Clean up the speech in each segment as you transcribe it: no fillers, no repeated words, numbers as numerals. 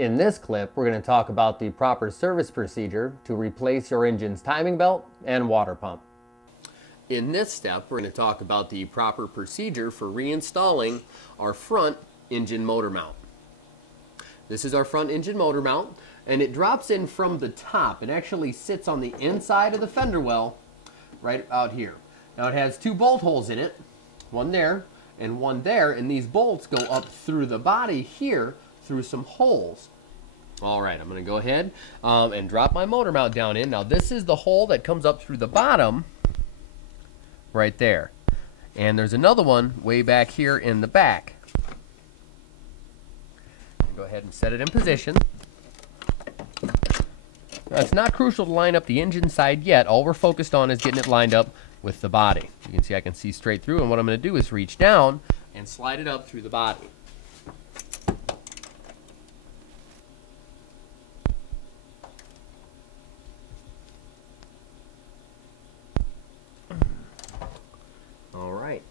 In this clip, we're going to talk about the proper service procedure to replace your engine's timing belt and water pump. In this step, we're going to talk about the proper procedure for reinstalling our front engine motor mount. This is our front engine motor mount, and it drops in from the top. It actually sits on the inside of the fender well, right out here. Now it has two bolt holes in it, one there and one there, and these bolts go up through the body here through some holes. All right, I'm going to go ahead and drop my motor mount down in. Now this is the hole that comes up through the bottom right there. And there's another one way back here in the back. Go ahead and set it in position. Now, it's not crucial to line up the engine side yet. All we're focused on is getting it lined up with the body. You can see I can see straight through, and what I'm going to do is reach down and slide it up through the body. All right,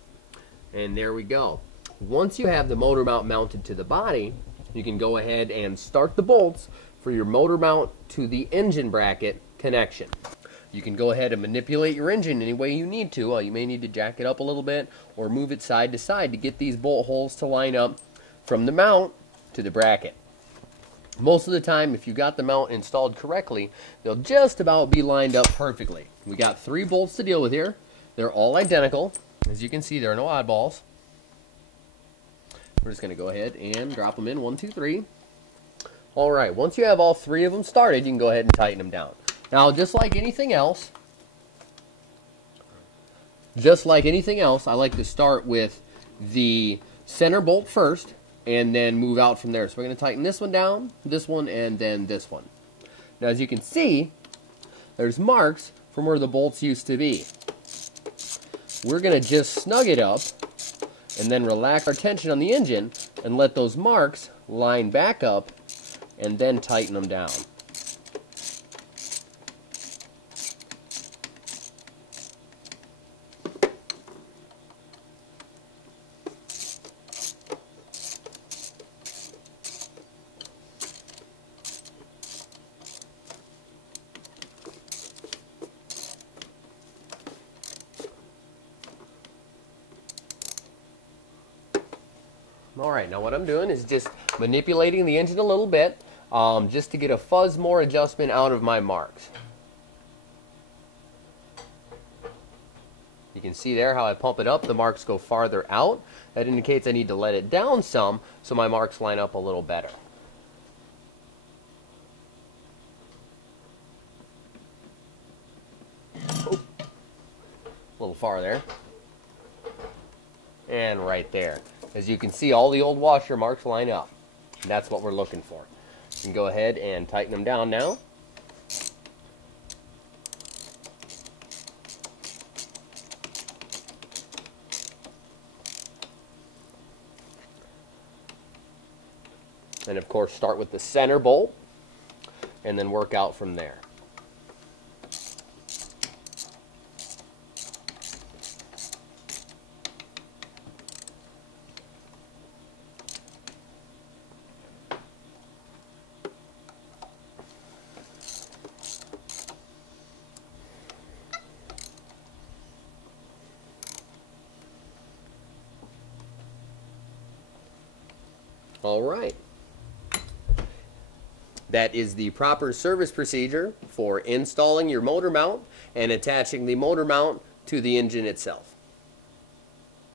and there we go. Once you have the motor mount mounted to the body, you can go ahead and start the bolts for your motor mount to the engine bracket connection. You can go ahead and manipulate your engine any way you need to. You may need to jack it up a little bit or move it side to side to get these bolt holes to line up from the mount to the bracket. Most of the time, if you got the mount installed correctly, they'll just about be lined up perfectly. We got 3 bolts to deal with here. They're all identical. As you can see, there are no oddballs. We're just going to go ahead and drop them in 1, 2, 3. All right, once you have all 3 of them started, you can go ahead and tighten them down. Now, just like anything else, I like to start with the center bolt first and then move out from there. So we're going to tighten this one down, this one, and then this one. Now, as you can see, there's marks from where the bolts used to be. We're going to just snug it up and then relax our tension on the engine and let those marks line back up and then tighten them down. Alright, now what I'm doing is just manipulating the engine a little bit just to get a fuzz more adjustment out of my marks. You can see there how I pump it up, the marks go farther out. That indicates I need to let it down some so my marks line up a little better. Oh, a little far there. And right there. As you can see, all the old washer marks line up. And that's what we're looking for. You can go ahead and tighten them down now. And of course, start with the center bolt and then work out from there. All right. That is the proper service procedure for installing your motor mount and attaching the motor mount to the engine itself.